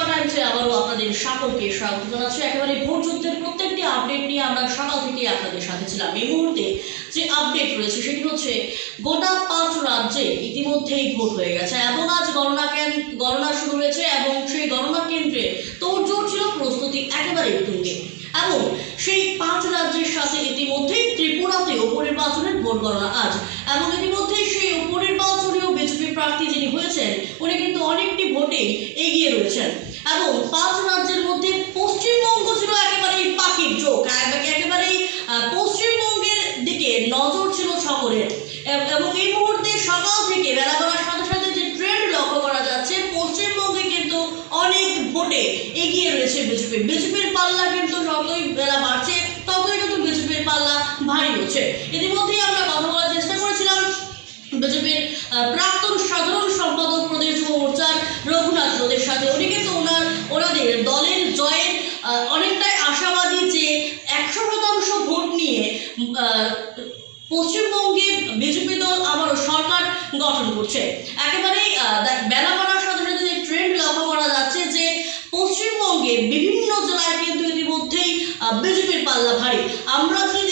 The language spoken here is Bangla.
যাওয়া টাইমসে আবারও আপনাদের সকলকে স্বাগত জানাচ্ছি। একেবারে ভোট যুদ্ধের প্রত্যেকটি আপডেট নিয়ে আমরা সকাল থেকে আপনাদের সাথে ছিলাম। এই মুহূর্তে যে আপডেট রয়েছে সেটি হচ্ছে গোটা 5 রাজ্যে ইতিমধ্যেই ভোট হয়ে গেছে এবং আজ গণনা শুরু হয়েছে এবং সেই গণনা কেন্দ্রে তোড়জোড় ছিল, প্রস্তুতি একেবারে তুঙ্গে। এবং সেই 5 রাজ্যের সাথে ইতিমধ্যেই ত্রিপুরাতে উপনির্বাচনের ভোট গণনা আজ, এবং ইতিমধ্যেই সেই উপনির্বাচনীয় বিজেপি প্রার্থী যিনি হয়েছেন উনি কিন্তু অনেকটি ভোটেই এগিয়ে রয়েছেন। এবং 5 রাজ্যের মধ্যে পশ্চিমবঙ্গ ছিল একেবারেই পাখির চোখ, একেবারেই পশ্চিমবঙ্গের দিকে নজর ছিল সকলের। এবং এই মুহূর্তে সকাল থেকে বেলা বাড়ার সাথে সাথে যে ট্রেন্ড লক্ষ্য করা যাচ্ছে, পশ্চিমবঙ্গে কিন্তু অনেক ভোটে এগিয়ে রয়েছে বিজেপির পাল্লা কিন্তু যতই বেলা বাড়ছে ততই কিন্তু বিজেপির পাল্লা ভারী হচ্ছে। ইতিমধ্যেই আমরা কথা বলার চেষ্টা করেছিলাম বিজেপির প্রাক্তন সাধারণ সম্পাদক প্রদেশ যুব মোর্চার রঘুনাথ রোদের সাথে। উনি কিন্তু ওনাদের দলের জয়ের অনেকটাই আশাবাদী যে 100% ভোট নিয়ে পশ্চিমবঙ্গে বিজেপি দল আবারও সরকার গঠন করছে। একেবারেই বেলা বাড়ার সাথে সাথে যে ট্রেন্ড লক্ষ্য করা যাচ্ছে যে পশ্চিমবঙ্গের বিভিন্ন জেলায় কিন্তু ইতিমধ্যেই বিজেপির পাল্লা ভারী। আমরা যদি